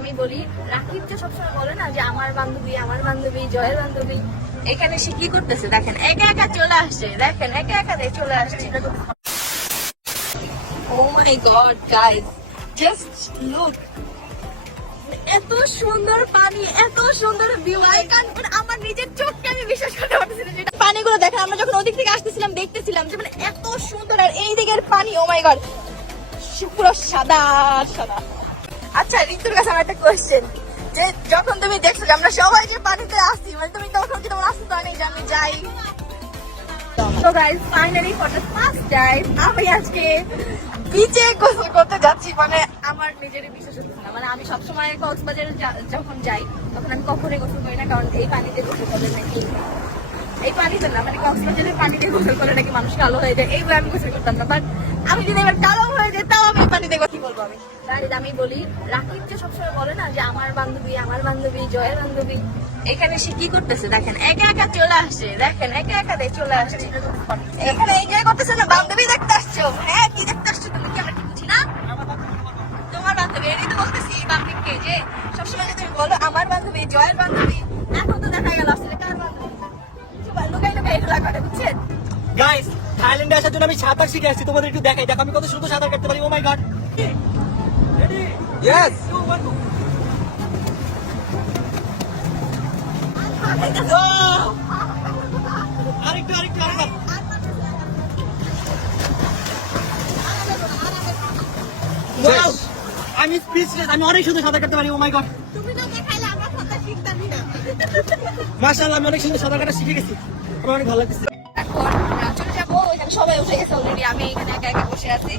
আমি বলি রাকিব যে সবসময় বলে না যে আমার বান্ধবী জয়ের বান্ধবী, এখানে সে কি করতেছে দেখেন, একা একা চলে আসছে, দেখেন একা একা চলে আসছে। Oh my god guys, just look, এত সুন্দর পানি, এত সুন্দর ভিউ, আমার নিজের চোখকে আমি বিশ্বাস করতে পারতেছি না। যেটা পানিগুলো দেখেন, আমরা যখন ওদিক থেকে আসতেছিলাম দেখতেছিলাম যে মানে এত সুন্দর, আর এই দিকের পানি ও মাই গড পুরো সাদা সাদা। আচ্ছা ঋতুর কাছে আমার একটা কোয়েশ্চেন, যে যখন তুমি দেখছো আমরা সবাই যে পানিতে আসছি, মানে তুমি তখন কি তোমার আসতে হয় যে আমি যাই? So guys, finally for the first time আমি আজকে বিচে গোসল করতে যাচ্ছি। মানে আমার নিজেরই বিশ্বাস হচ্ছে না, মানে আমি সবসময় কক্সবাজারে যখন যাই তখন আমি কখনোই গোসল করি না, কারণ এই পানিতে গোসল করলে নাকি, এই পানিতে না মানে কক্সবাজারের পানিতে গোসল করলে নাকি মানুষ কালো হয়ে যায়, এইভাবে আমি গোসল করতাম না। বাট আমি যদি এবার কালো হয়ে যাই তাও আমি পানিতে কি বলবো আমি। আমি বলি রাকিব যে সবসময় বলে না যে আমার বান্ধবী জয়ের বান্ধবী, এখানে সে কি করতেছে দেখেন, একা একা চলে আসছে, দেখেন একা একা চলে আসছে। এখানে এনজয় করতেছে না, বান্ধবী দেখতে আসছো? হ্যাঁ কি দেখতে আসছো তুমি? কি আমরা কি বুঝি না? তোমার বান্ধবী, এটাই তো বলতেছি বান্ধবীকে, যে সবসময় তুমি বলো আমার বান্ধবী জয়ের বান্ধবী, এখন তো দেখা গেল আসলে কার বান্ধবী? লুকাই লুকাই এগুলা করে, বুঝছেন? গাইস, থাইল্যান্ডে আসার জন্য আমি সাঁতার শিখে আসছি, তোমাদের একটু দেখাই। দেখো আমি কত সুন্দর সাঁতার কাটতে পারি। ও মাই গড, রেডি? ইয়েস। আরেকটু আমি স্পিচলেস, আমি অনেক সুন্দর সাঁতার কাটতে পারি। ও মাই গড, তুমি না দেখাইলে আমরা সাঁতার শিখতামই না। মাশাআল্লাহ, আমি অনেক সুন্দর সাঁতার কাটা শিখে গেছি, আমার অনেক ভালো লাগছে। এখন আমরা চলে যাবো, এখানে সবাই উঠে গেছে অলরেডি, আমি এখানে একা একা বসে আছি।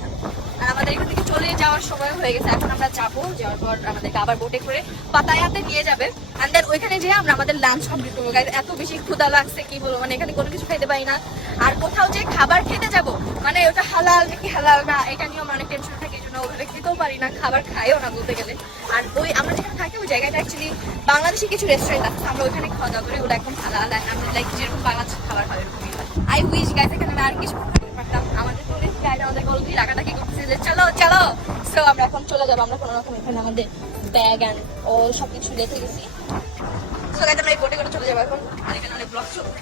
আর আমাদের এখান থেকে চলে যাওয়ার সময় হয়ে গেছে, এখন আমরা যাবো, যাওয়ার পর আমাদেরকে আবার বোটে করে পাতায়াতে নিয়ে যাবে। এন্ড দেন ওইখানে যেয়ে আমরা আমাদের লাঞ্চ কমপ্লিট করবো। এত বেশি ক্ষুধা লাগছে কি বলবো, মানে এখানে কোনো কিছু খাইতে পারি না। আর কোথাও যে খাবার খেতে যাবো, মানে ওটা হালাল নাকি হালাল না এটা নিয়েও অনেক টেনশন থাকে, এই জন্য ওখানে খেতেও পারি না, খাবার খাইও না বলতে গেলে। আর ওই আমরা যেখানে থাকি ওই জায়গাটা অ্যাকচুয়ালি বাংলাদেশি কিছু রেস্টুরেন্ট আছে, আমরা ওইখানে খাওয়া দাওয়া করি, ওটা একদম হালাল। আমরা লাইক যেরকম বাংলাদেশি খাবার খাবে এরকমই। আই উইশ গাইস এখানে আর কিছু পারতাম। আমাদের টুরিস্ট গাইড আমাদের অলরেডি রাগাটাকি করতেছে যে চলো চলো। সো আমরা এখন চলে যাবো, আমরা কোনো রকম এখানে আমাদের ব্যাগ অ্যান্ড ও সবকিছু রেখে গেছি। সো গাইস আমরা এই বোটে করে চলে যাবো এখন, আর এখানে অনেক ব্লগ চলছে।